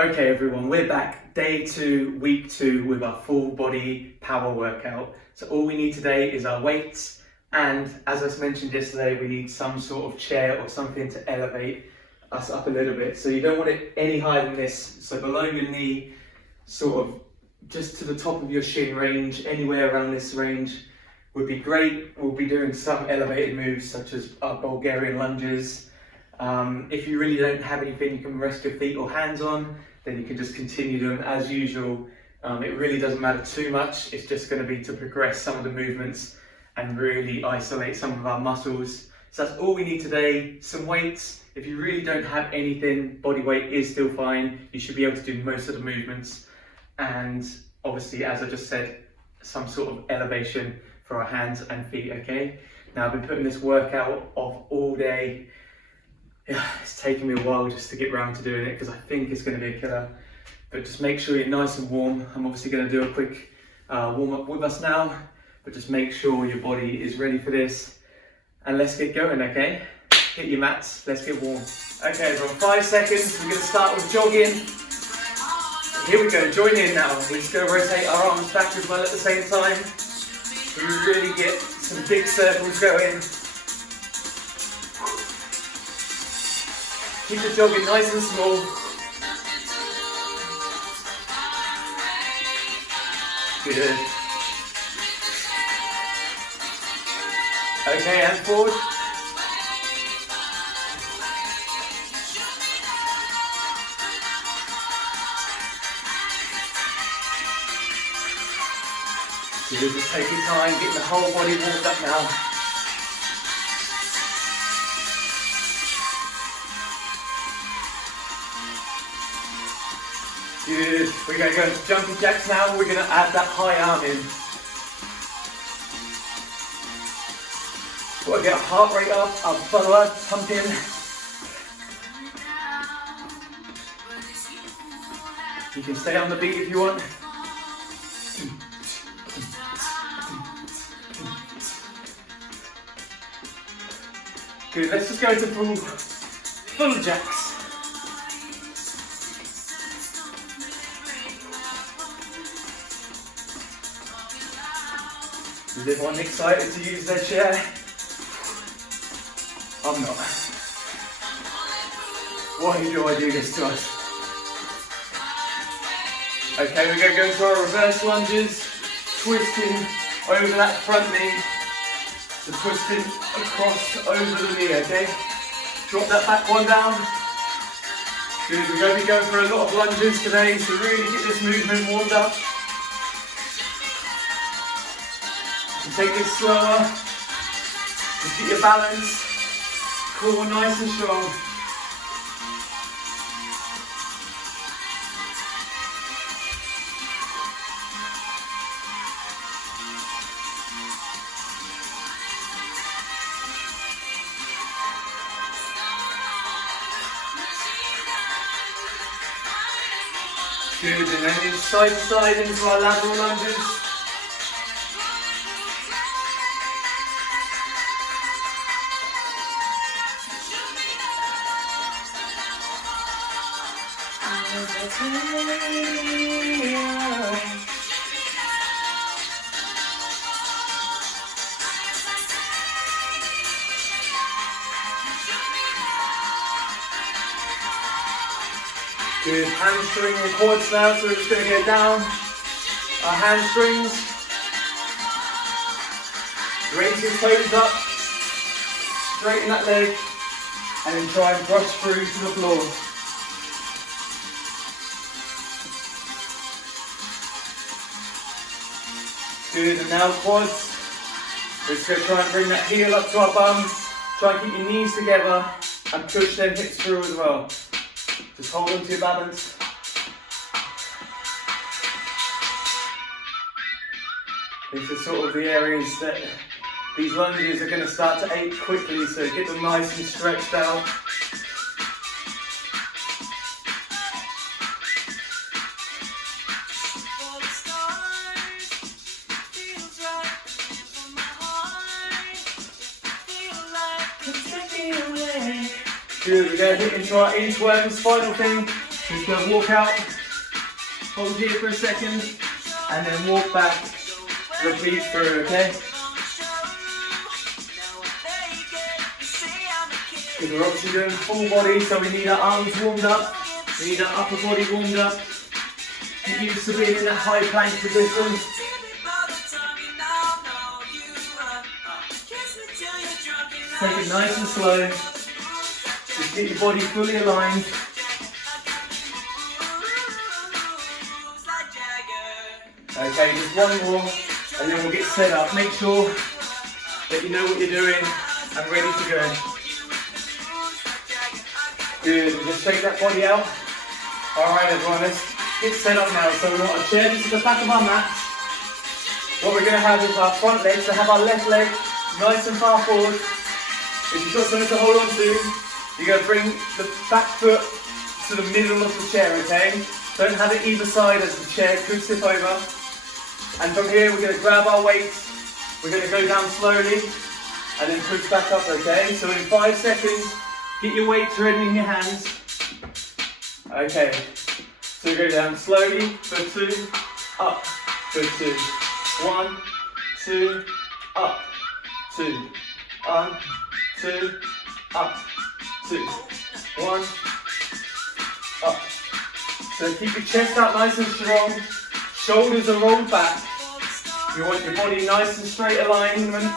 Okay everyone, we're back, day 2, week 2 with our full body power workout. So all we need today is our weights, and as I mentioned yesterday, we need some sort of chair or something to elevate us up a little bit. So you don't want it any higher than this, so below your knee, sort of just to the top of your shin range, anywhere around this range would be great. We'll be doing some elevated moves such as our Bulgarian lunges. If you really don't have anything you can rest your feet or hands on, then you can just continue them as usual. It really doesn't matter too much. It's just going to be to progress some of the movements and really isolate some of our muscles. So that's all we need today. Some weights. If you really don't have anything, body weight is still fine. You should be able to do most of the movements. And obviously, as I just said, some sort of elevation for our hands and feet, okay? Now I've been putting this workout off all day. Yeah, it's taken me a while just to get around to doing it because I think it's going to be a killer. But just make sure you're nice and warm. I'm obviously going to do a quick warm up with us now, but just make sure your body is ready for this. And let's get going, okay? Hit your mats, let's get warm. Okay everyone, 5 seconds. We're going to start with jogging. Here we go, join in now. We're just going to rotate our arms back as well at the same time. So we really get some big circles going. Keep the jogging nice and small. Good. Okay, hands forward. Good, just take your time, get the whole body warmed up now. Good. We're going to go into jumping jacks now. We're going to add that high arm in. Got to get our heart rate up, our blood pumping. You can stay on the beat if you want. Good. Let's just go to full jacks. Is everyone excited to use their chair? I'm not. Why do I do this to us? Okay, we're going to go to our reverse lunges, twisting over that front knee, so twisting across over the knee, okay? Drop that back one down. Good, we're going to be going for a lot of lunges today, so really get this movement warmed up. Take this slower, just get your balance, core nice and strong. Good, and then in side to side into our lateral lunges. Good, hamstring and quads now, so we're just going to go down our hamstrings, raise your toes up, straighten that leg, and then try and brush through to the floor. Good, and now quads. We're just going to try and bring that heel up to our bum. Try and keep your knees together and push them hips through as well. Just hold on to your balance. These are sort of the areas that these lunges are going to start to ache quickly, so get them nice and stretched out. Good, we're going to hit into our inchworms, final thing. Just gonna walk out, hold here for a second, and then walk back, repeat through, okay? Because we're obviously doing full body, so we need our arms warmed up, we need our upper body warmed up. Get used to being in that high plank position. Take it nice and slow. Just get your body fully aligned. Okay, just one more, and then we'll get set up. Make sure that you know what you're doing and ready to go. Good, just shake that body out. Alright everyone, let's get set up now. So we want our chair just at the back of our mat. What we're going to have is our front leg, so have our left leg nice and far forward. If you've got something to hold on to, you're going to bring the back foot to the middle of the chair, okay? Don't have it either side as the chair could tip over. And from here we're going to grab our weights, we're going to go down slowly and then push back up, okay? So in 5 seconds, get your weights ready in your hands. Okay, so go down slowly for 2, up for 2. 1, 2, up, 2, 1, 2, up, 2, 1, up. So keep your chest out nice and strong, shoulders are rolled back. You want your body nice and straight alignment,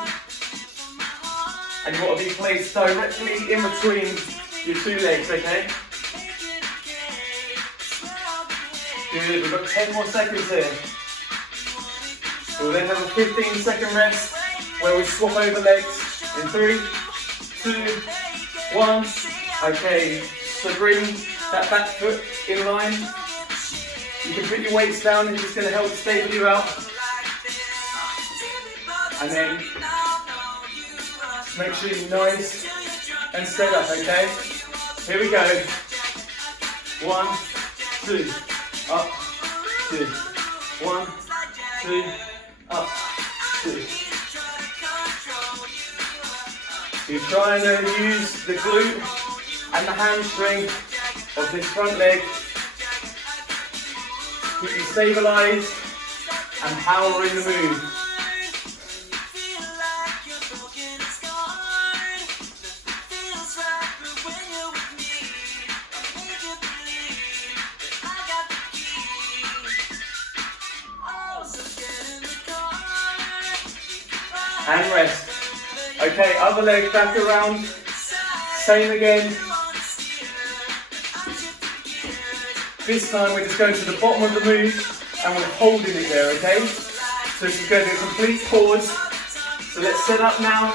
and you want to be placed directly in between your 2 legs, okay? Good, we've got 10 more seconds here. We'll then have a 15-second rest where we swap over legs in 3, 2, 1. Okay, so bring that back foot in line. You can put your weights down, it's just going to help stable you out. And then make sure you're nice and set up, okay? Here we go. 1, 2, up, 2, 1, 2, up, 2. You're trying to use the glute and the hamstring of this front leg. Keep you stabilised and power in the move. And rest. Okay, other leg back around. Same again. This time we're just going to the bottom of the move and we're holding it there, okay? So this is going to be a complete pause. So let's set up now.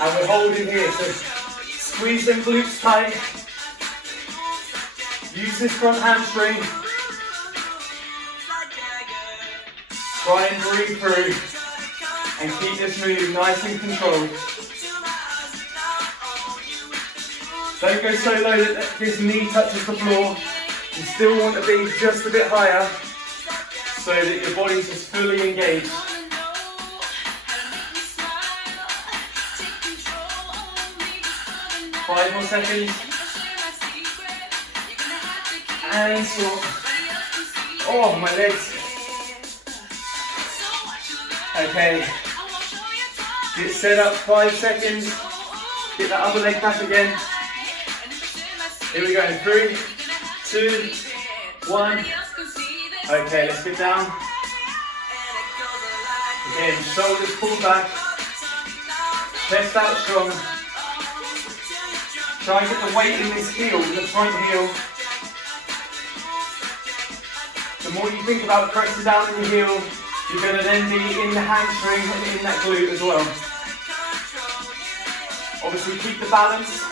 And we're holding here. So squeeze them glutes tight. Use this front hamstring. Try and breathe through. And keep this move nice and controlled. Don't go so low that this knee touches the floor. You still want to be just a bit higher so that your body's just fully engaged. Five more seconds. And stop. Oh, my legs. Okay. Get set up, 5 seconds. Get that other leg back again. Here we go, 3, 2, 1. Okay, let's get down. Again, shoulders pulled back. Chest out strong. Try and get the weight in this heel, the front heel. The more you think about pressing down in your heel, you're going to then be in the hamstring and in that glute as well. Obviously keep the balance.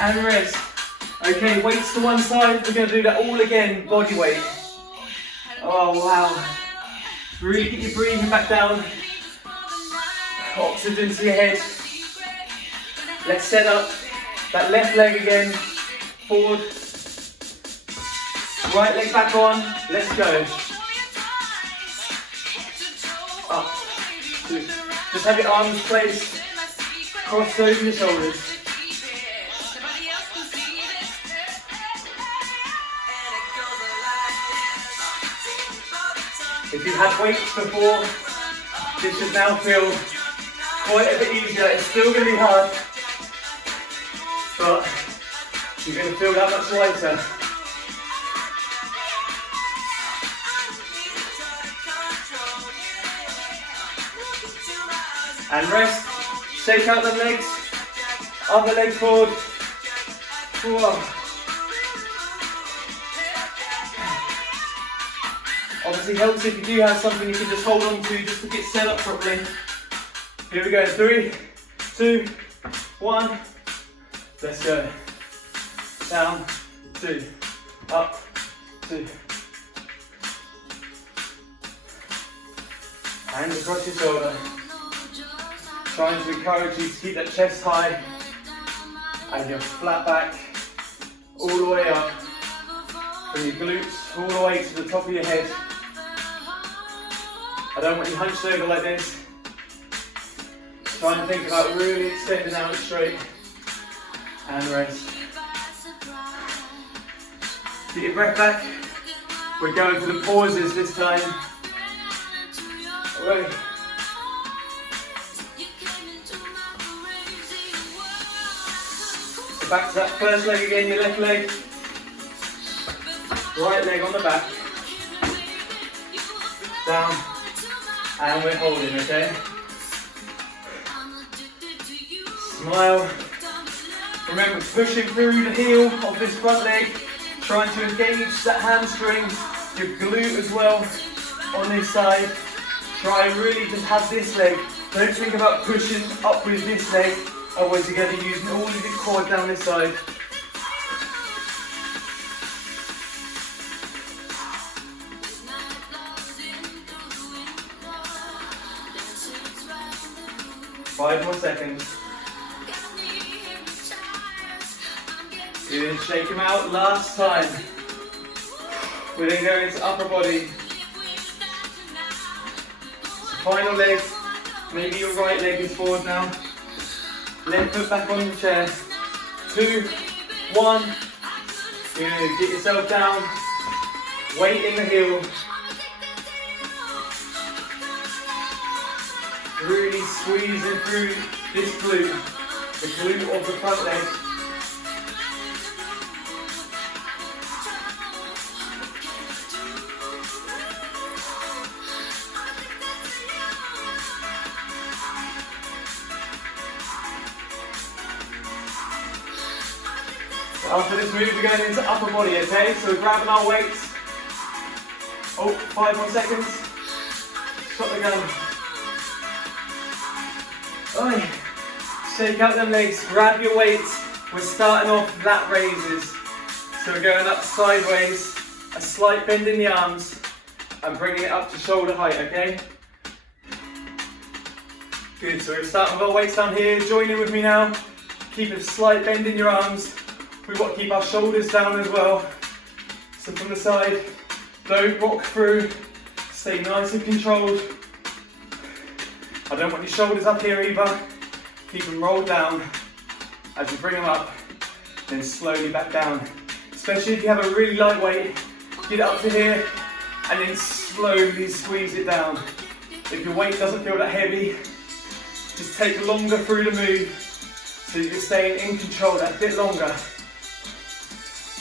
And rest. Okay, weights to one side. We're going to do that all again, body weight. Oh wow. Really get your breathing back down. Oxygen to your head. Let's set up that left leg again. Forward. Right leg back on, let's go. Up, 2. Just have your arms placed, crossed over your shoulders. If you've had weights before, this should now feel quite a bit easier. It's still going to be hard, but you're going to feel that much lighter. And rest, shake out the legs, other leg forward. Whoa. Obviously helps if you do have something you can just hold on to just to get set up properly. Here we go, 3, 2, 1, let's go. Down, 2, up, 2. Hands across your shoulder. Trying to encourage you to keep that chest high and your flat back all the way up from your glutes all the way to the top of your head. I don't want you hunched over like this. Trying to think about really extending out straight and rest. Get your breath back. We're going for the pauses this time. Right. So back to that first leg again, your left leg. Right leg on the back. Down. And we're holding, okay? Smile. Remember pushing through the heel of this front leg. Trying to engage that hamstring, your glute as well on this side. Try and really just have this leg. Don't think about pushing up with this leg, otherwise you're going to be using all of your quad down this side. Five more seconds. Good, shake them out, last time. We're then going into upper body. So final leg, maybe your right leg is forward now. Left foot back on the chair. 2, 1. Good, get yourself down. Weight in the heel. Really squeezing through this glute, the glute of the front leg. After this move, we're going into upper body, okay? So we're grabbing our weights. Oh, 5 more seconds. Stop the gun. Oi. Shake out them legs, grab your weights. We're starting off lat raises. So we're going up sideways, a slight bend in the arms, and bringing it up to shoulder height, okay? Good, so we're starting with our weights down here. Join in with me now. Keep a slight bend in your arms. We've got to keep our shoulders down as well. So from the side, don't rock through. Stay nice and controlled. I don't want your shoulders up here either. Keep them rolled down. As you bring them up, then slowly back down. Especially if you have a really light weight, get it up to here and then slowly squeeze it down. If your weight doesn't feel that heavy, just take longer through the move so you're staying in control that bit longer.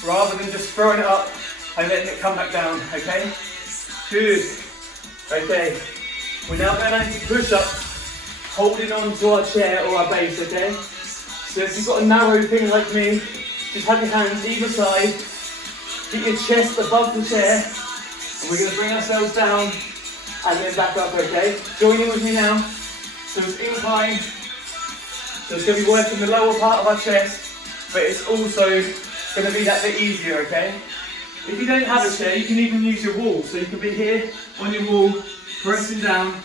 Rather than just throwing it up and letting it come back down, okay? Good. Okay, we're now going into push-ups, holding on to our chair or our base, okay? So if you've got a narrow thing like me, just have your hands either side, get your chest above the chair, and we're going to bring ourselves down and then back up, okay? Join in with me now. So it's incline, so it's going to be working the lower part of our chest, but it's also going to be that bit easier, okay? If you don't have a chair, you can even use your wall. So you can be here on your wall, pressing down,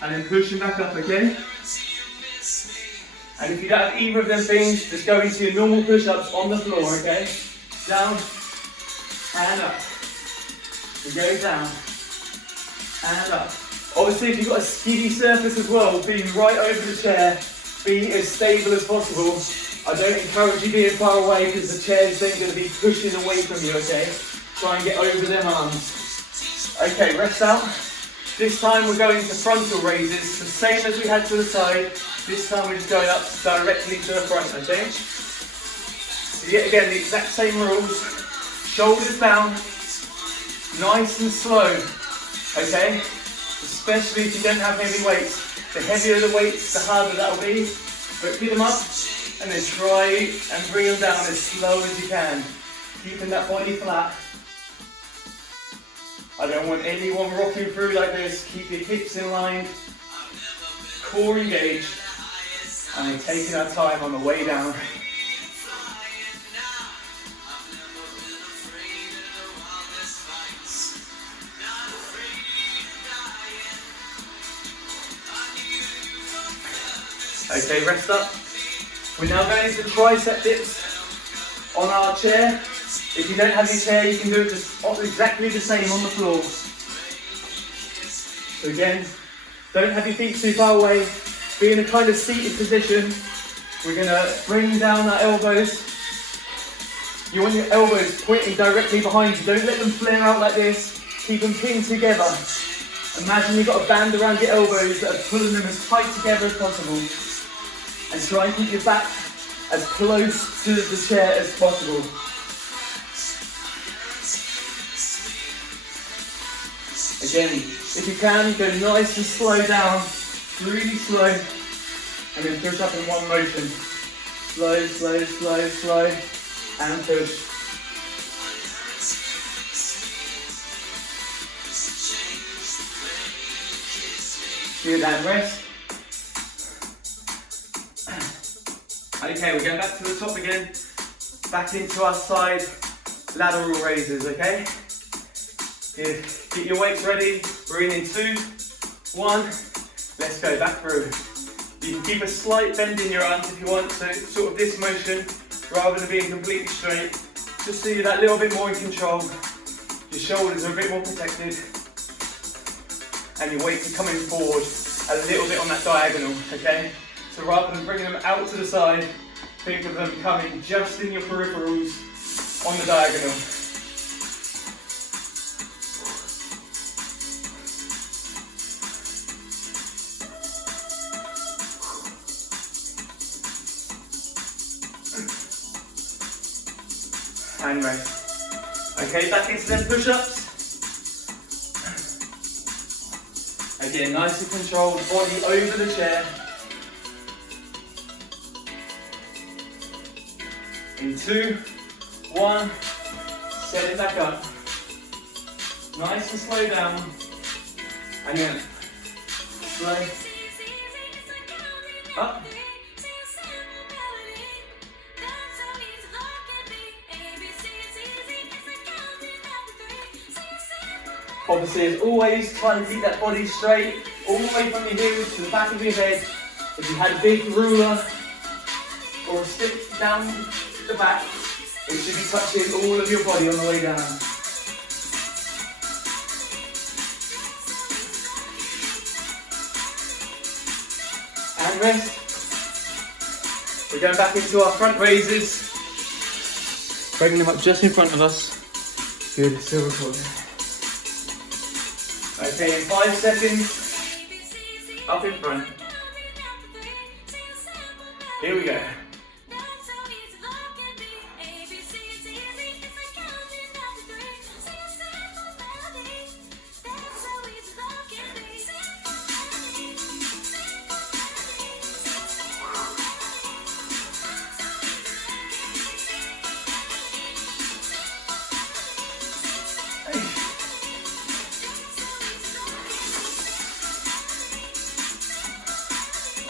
and then pushing back up, okay? And if you don't have either of them things, just go into your normal push-ups on the floor, okay? Down, and up. We go down and up. Obviously, if you've got a skiddy surface as well, be right over the chair, be as stable as possible. I don't encourage you being far away because the chair's then going to be pushing away from you, okay? Try and get over them arms. Okay, rest out. This time we're going to frontal raises, the same as we had to the side. This time we're just going up directly to the front, okay? So yet again, the exact same rules. Shoulders down, nice and slow, okay? Especially if you don't have heavy weights. The heavier the weights, the harder that'll be. But pick them up and then try and bring them down as slow as you can. Keeping that body flat. I don't want anyone rocking through like this. Keep your hips in line, core engaged, and then taking our time on the way down. Okay, rest up. We're now going into tricep dips on our chair. If you don't have your chair, you can do it just exactly the same on the floor. So again, don't have your feet too far away. Be in a kind of seated position. We're going to bring down our elbows. You want your elbows pointing directly behind you. Don't let them flare out like this. Keep them pinned together. Imagine you've got a band around your elbows that are pulling them as tight together as possible. And try and keep your back as close to the chair as possible. Again, if you can, go nice and slow down, really slow, and then push up in one motion. Slow, slow, slow, slow, and push. Good, and rest. Okay, we're going back to the top again, back into our side lateral raises, okay? Good. Get your weights ready. We're in 2, 1. Let's go back through. You can keep a slight bend in your arms if you want, so sort of this motion rather than being completely straight. Just so you're that little bit more in control. Your shoulders are a bit more protected. And your weights are coming forward a little bit on that diagonal, okay? So rather than bringing them out to the side, think of them coming just in your peripherals on the diagonal. And rest. Okay, back into them push-ups. Again, nice and controlled, body over the chair. In 2, 1, set it back up. Nice and slow down. And then slow. Up. Obviously, as always, try to keep that body straight, all the way from your heels to the back of your head. If you had a big ruler or a stick down the back, it should be touching all of your body on the way down. And rest. We're going back into our front raises. Bringing them up just in front of us. Good, still recording. Okay, in 5 seconds, up in front. Here we go.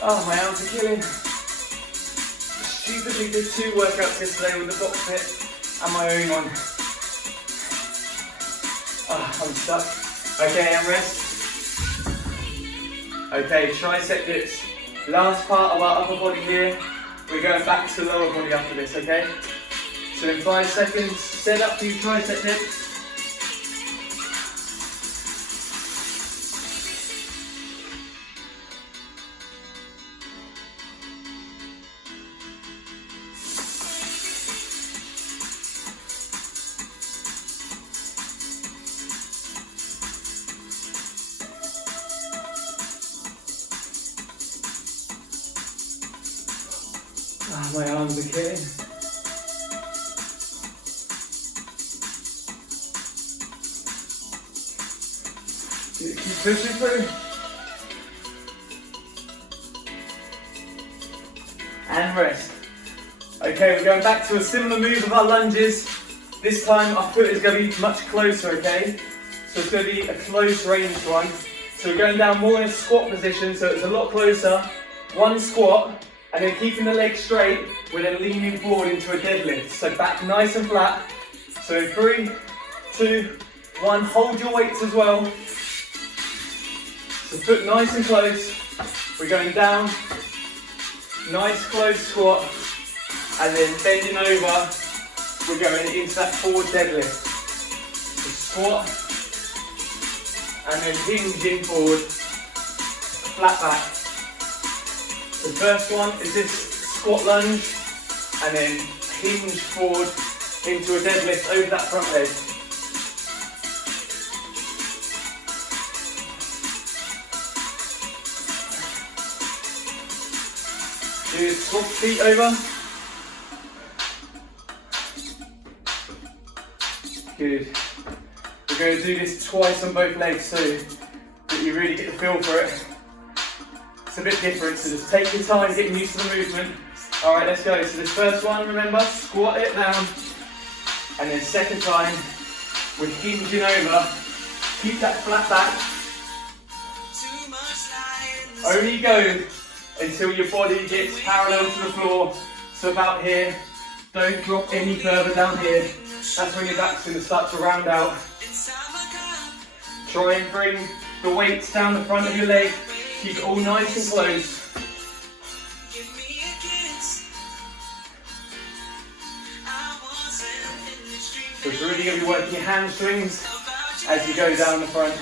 Oh, my arms are killing. Stupidly did 2 workouts yesterday with the box fit and my own one. Oh, I'm stuck. Okay, and rest. Okay, tricep dips. Last part of our upper body here. We're going back to lower body after this, okay? So in 5 seconds, set up for your tricep dips. My arms are killing. Keep pushing through. And rest. Okay, we're going back to a similar move of our lunges. This time our foot is going to be much closer, okay? So it's going to be a close range one. So we're going down more in a squat position, so it's a lot closer. One squat, and then keeping the legs straight, we're then leaning forward into a deadlift. So back nice and flat. So 3, 2, 1, hold your weights as well. So foot nice and close. We're going down, nice close squat, and then bending over, we're going into that forward deadlift. So squat, and then hinging forward, flat back. The first one is this squat lunge, and then hinge forward into a deadlift over that front leg. Good, swap feet over. Good. We're going to do this twice on both legs so that you really get the feel for it. It's a bit different, so just take your time getting used to the movement. Alright, let's go. So this first one, remember, squat it down. And then second time, we're hinging over. Keep that flat back. Only go until your body gets parallel to the floor. So about here. Don't drop any further down here. That's when your back's going to start to round out. Try and bring the weights down the front of your leg. Keep it all nice and close. So it's really going to be working your hamstrings as you go down the front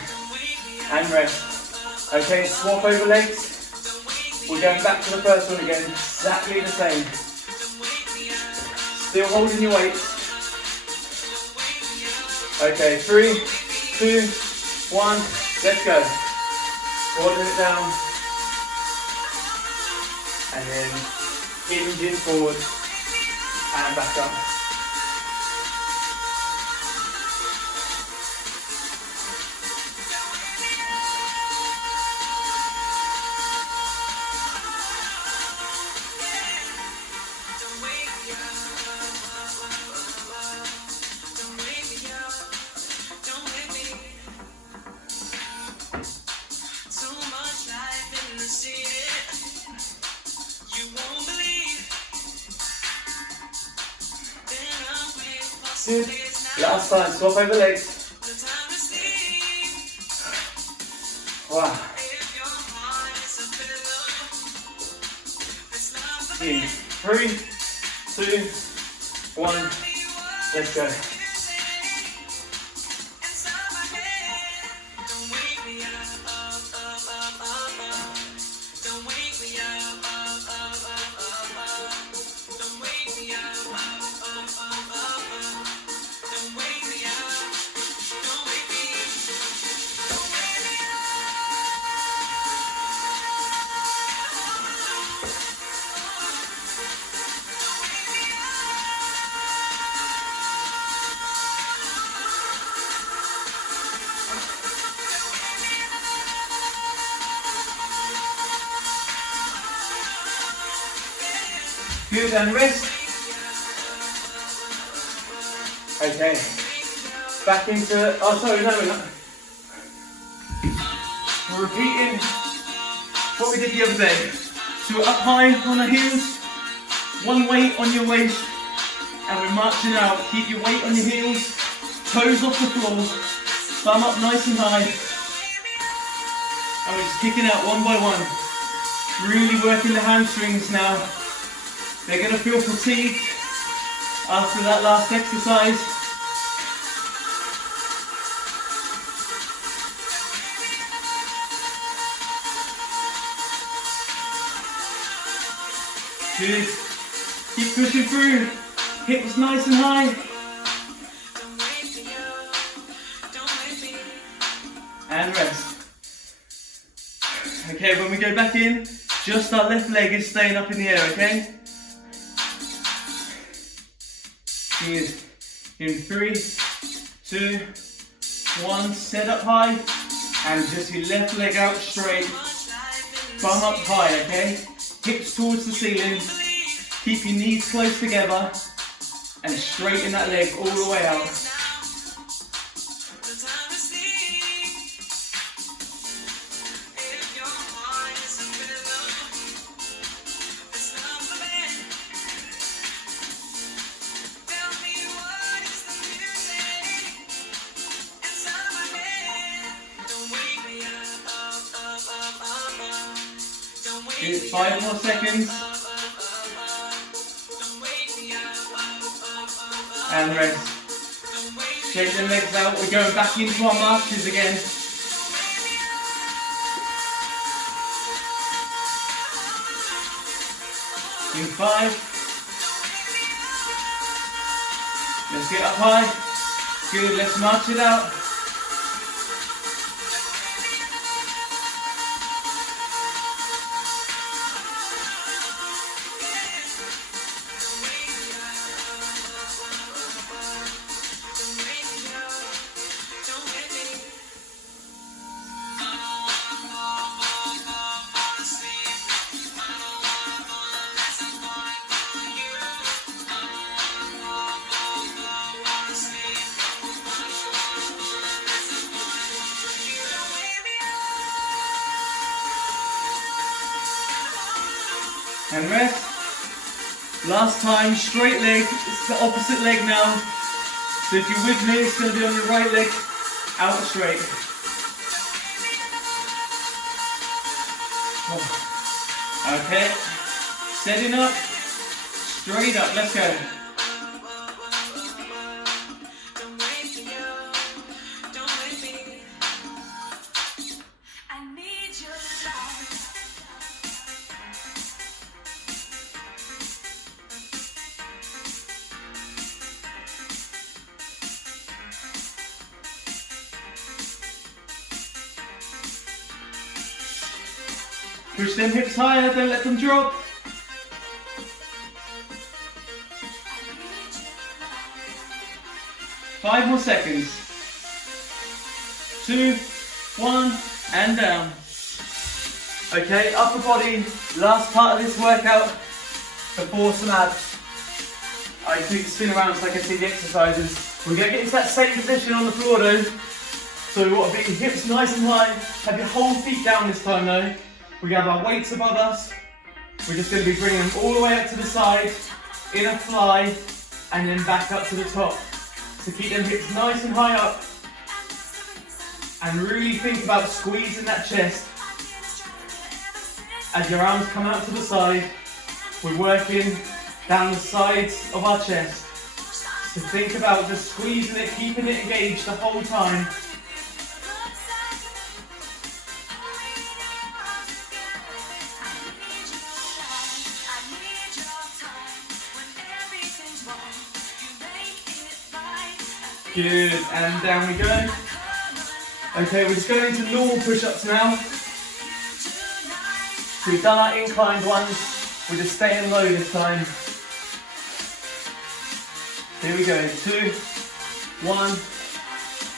and rest. Okay, swap over legs. We're going back to the first one again, exactly the same. Still holding your weights. Okay, 3, 2, 1, let's go. Squatting it down. And then hinging forward and back up. Good. Last time, swap over legs. Wow. In 3, 2, 1, let's go. Good, and rest. Okay, back into, oh sorry, no, we're not. We're repeating what we did the other day. So we're up high on our heels, one weight on your waist, and we're marching out. Keep your weight on your heels, toes off the floor, thumb up nice and high. And we're just kicking out one by one. Really working the hamstrings now. They're going to feel fatigued after that last exercise. Good. Keep pushing through. Hips nice and high. And rest. Okay, when we go back in, just our left leg is staying up in the air, okay? Good. In 3, 2, 1, set up high, and just your left leg out straight, bum up high, okay? Hips towards the ceiling, keep your knees close together, and straighten that leg all the way out. Good, 5 more seconds. And rest. Shake the legs out, we're going back into our marches again. In 5. Let's get up high. Good, let's march it out. And rest. Last time, straight leg, it's the opposite leg now. So if you're with me, it's going to be on your right leg, out straight. Okay, setting up, straight up, let's go. Push them hips higher, don't let them drop. Five more seconds. 2, 1, and down. Okay, upper body, last part of this workout before some abs. I just need to spin around so I can see the exercises. We're going to get into that same position on the floor though. So we want to be your hips nice and high, have your whole feet down this time though. We have our weights above us. We're just going to be bringing them all the way up to the side, in a fly, and then back up to the top. So keep them hips nice and high up, and really think about squeezing that chest. As your arms come out to the side, we're working down the sides of our chest. So think about just squeezing it, keeping it engaged the whole time. Good, and down we go. Okay, we're just going into normal push-ups now. So we've done our inclined ones, we're just staying low this time. Here we go, 2, 1,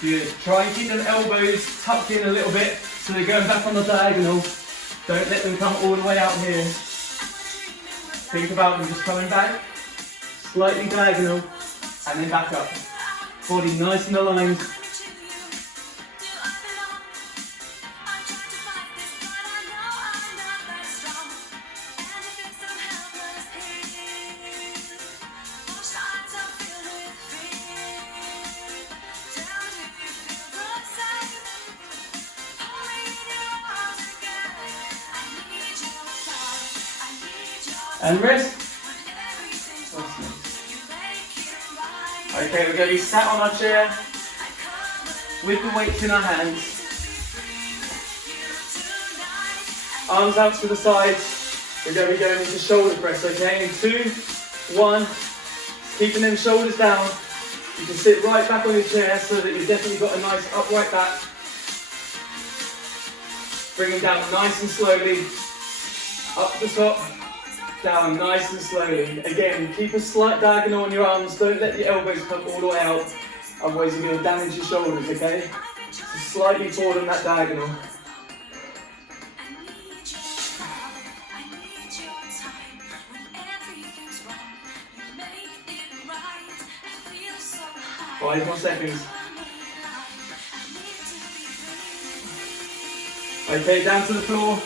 good. Try and keep them elbows tucked in a little bit so they're going back on the diagonal. Don't let them come all the way out here. Think about them just coming back, slightly diagonal, and then back up. Body nice and aligned. And rest. Okay, we're going to be sat on our chair with the weights in our hands. Arms out to the sides. We're going to be going into shoulder press, okay? In 2, 1, keeping them shoulders down. You can sit right back on your chair so that you've definitely got a nice upright back. Bring them down nice and slowly, up the top. Down nice and slowly. Again, keep a slight diagonal on your arms. Don't let the elbows come all the way out. Otherwise you're going to damage your shoulders, okay? So slightly forward on that diagonal. Five more seconds. Okay, down to the floor.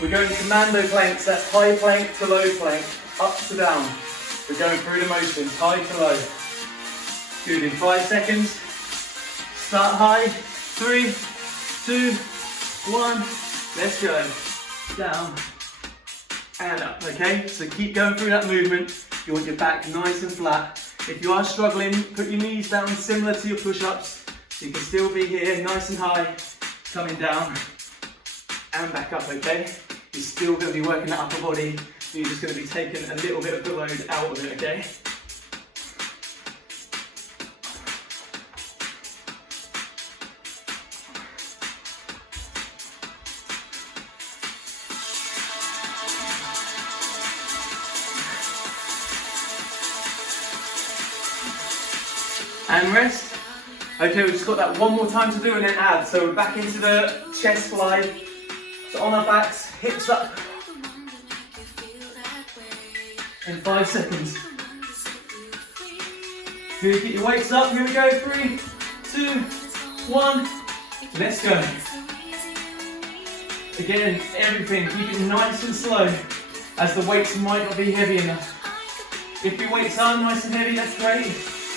We're going commando planks. That's high plank to low plank, up to down. We're going through the motions, high to low. Good, in 5 seconds. Start high. 3, 2, 1. Let's go. Down and up, okay? So keep going through that movement. You want your back nice and flat. If you are struggling, put your knees down similar to your push-ups. So you can still be here, nice and high, coming down and back up, okay? You're still going to be working that upper body. You're just going to be taking a little bit of the load out of it, okay? And rest. Okay, we've just got that one more time to do and then add. So we're back into the chest fly. So on our backs, hips up. In 5 seconds. Good, keep your weights up. Here we go. 3, 2, 1. Let's go. Again, everything, keep it nice and slow as the weights might not be heavy enough. If your weights are nice and heavy, that's great.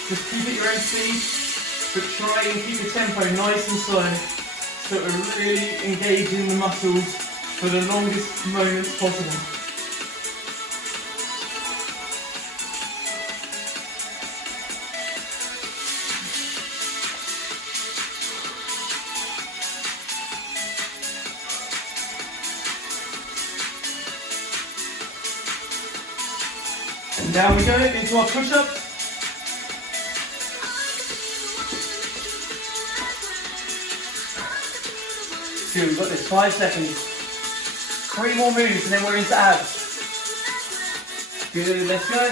Just keep it your own speed, but try and keep the tempo nice and slow so we're really engaging the muscles for the longest moments possible. And down we go into our push-up. Good, we've got this, 5 seconds. 3 more moves and then we're into abs. Good, let's go.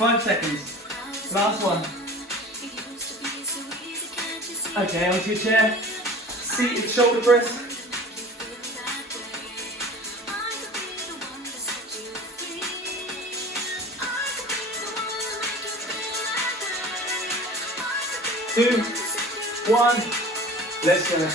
Five seconds. Last one. Okay, onto your chair. Seated shoulder press. Two, one. Let's go.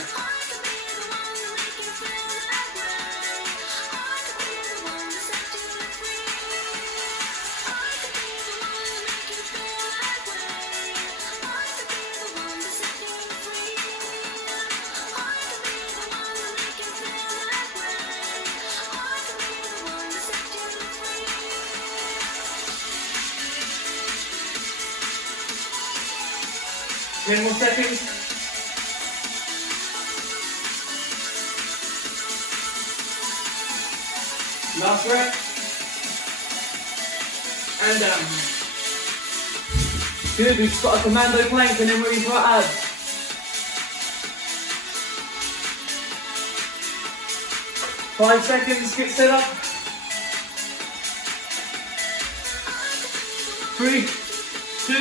Ten more seconds. Last rep. And down. Good, we've got a commando plank and then we're into our abs. Five seconds, get set up. 3, 2,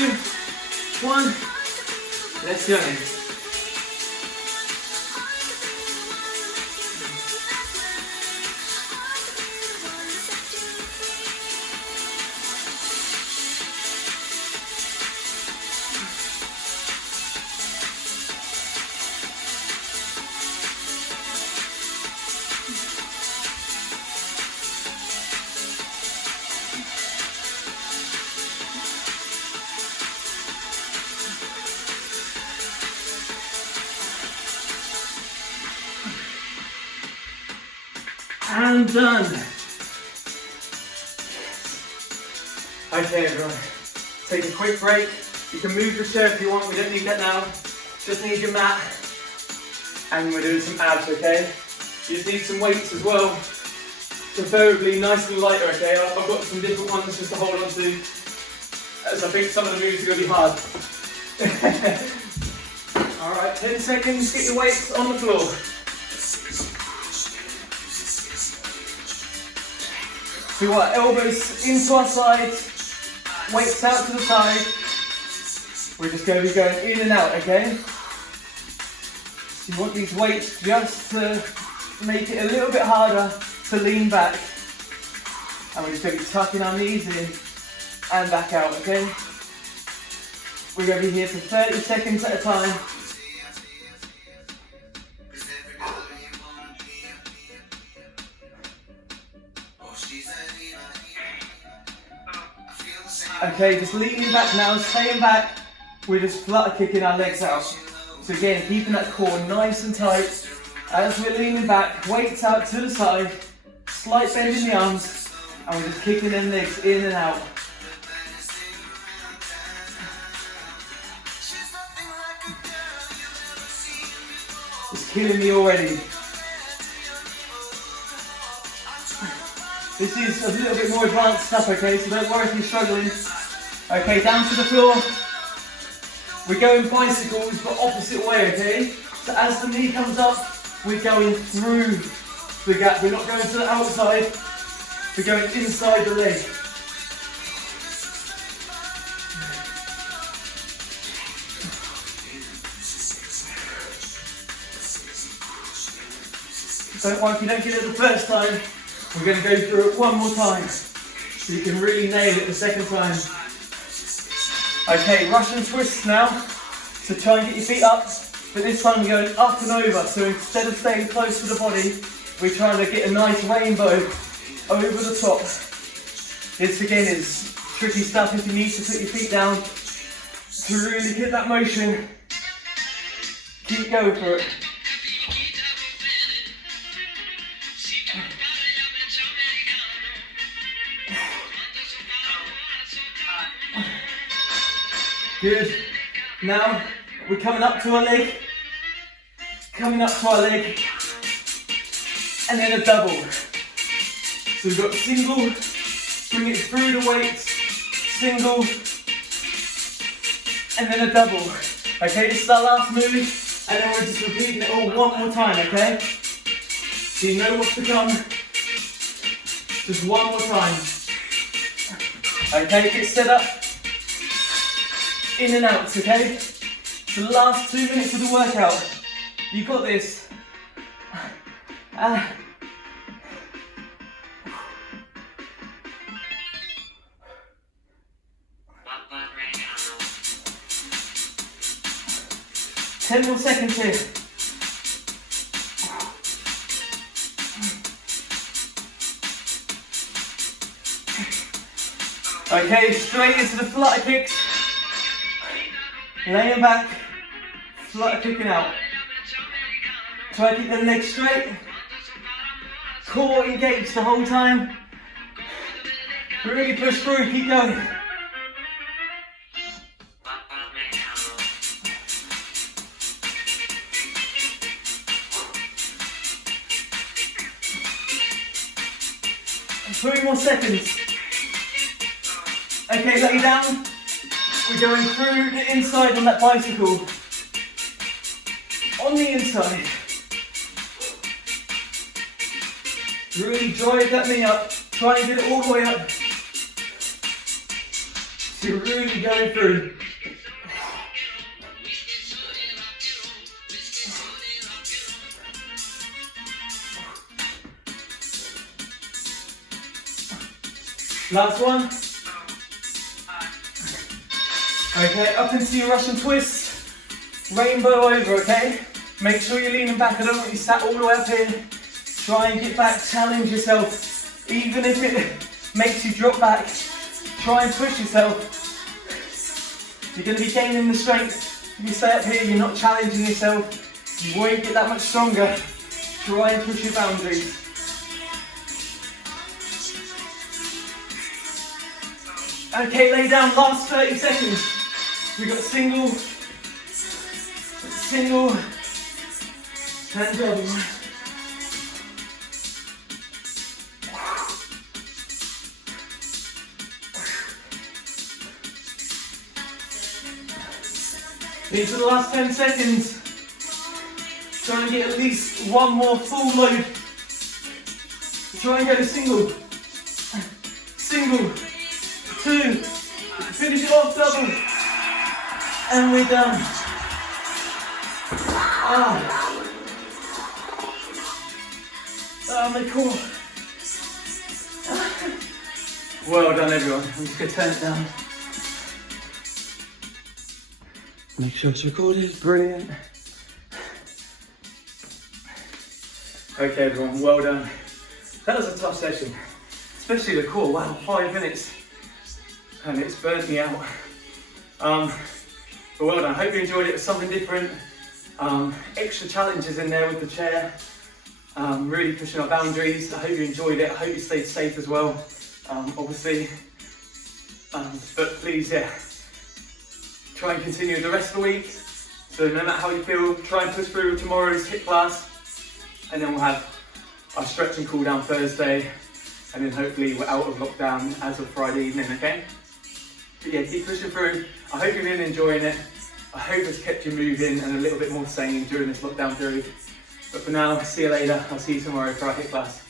1. Let's go. And done. Okay everyone, take a quick break. You can move the chair if you want, we don't need that now. Just need your mat. And we're doing some abs, okay? You just need some weights as well. Preferably nice and lighter, okay? I've got some different ones just to hold on to, as I think some of the moves are going to be hard. Alright, 10 seconds, get your weights on the floor. So what, elbows into our sides, weights out to the side. We're just going to be going in and out, okay? So you want these weights just to make it a little bit harder to lean back. And we're just going to be tucking our knees in and back out, okay? We're going to be here for 30 seconds at a time. Okay, just leaning back now, staying back. We're just flutter kicking our legs out. So again, keeping that core nice and tight. As we're leaning back, weights out to the side, slight bend in the arms, and we're just kicking them legs in and out. It's killing me already. This is a little bit more advanced stuff, okay, so don't worry if you're struggling. Okay, down to the floor. We're going bicycles, but opposite way, okay? So as the knee comes up, we're going through the gap. We're not going to the outside, we're going inside the leg. Don't worry if you don't get it the first time. We're going to go through it one more time, so you can really nail it the second time. Okay, Russian twists now. So try and get your feet up, but this time we're going up and over. So instead of staying close to the body, we're trying to get a nice rainbow over the top. This again is tricky stuff if you need to put your feet down to really get that motion. Keep going for it. Good. Now we're coming up to our leg, and then a double. So we've got single, bring it through the weights, single, and then a double. Okay, this is our last move, and then we're just repeating it all one more time, okay? So you know what's to come, just one more time. Okay, get set up. In and out, okay? So the last 2 minutes of the workout. You got this. 10 more seconds here. Okay, straight into the flutter kicks. Laying back, flutter kicking out. Try to keep the legs straight. Core engaged the whole time. Really push through, keep going. And 3 more seconds. Okay, lay down. We're going through the inside on that bicycle. On the inside. Really drive that knee up. Try and get it all the way up. So you're really going through. Last one. Okay, up into your Russian twist. Rainbow over, okay? Make sure you're leaning back. I don't want you sat all the way up here. Try and get back, challenge yourself. Even if it makes you drop back, try and push yourself. You're going to be gaining the strength. If you stay up here, you're not challenging yourself. You won't get that much stronger. Try and push your boundaries. Okay, lay down, last 30 seconds. We've got single, and double. These are the last 10 seconds. Try and get at least one more full load. Try and go to single, 2, finish it off double, and we're done. Oh my core. Well done everyone. I'm just going to turn it down. Make sure it's recorded. Brilliant. Okay everyone, well done. That was a tough session, especially the core. Wow, 5 minutes, and it's burnt me out. But well done. I hope you enjoyed it. It was something different. Extra challenges in there with the chair. Really pushing our boundaries. I hope you enjoyed it. I hope you stayed safe as well. Obviously, but please, yeah, try and continue the rest of the week. So no matter how you feel, try and push through tomorrow's HIIT class, and then we'll have our stretch and cool down Thursday, and then hopefully we're out of lockdown as of Friday evening, okay? But yeah, keep pushing through. I hope you've been enjoying it. I hope it's kept you moving and a little bit more sane during this lockdown period. But for now, see you later. I'll see you tomorrow for our HIIT class.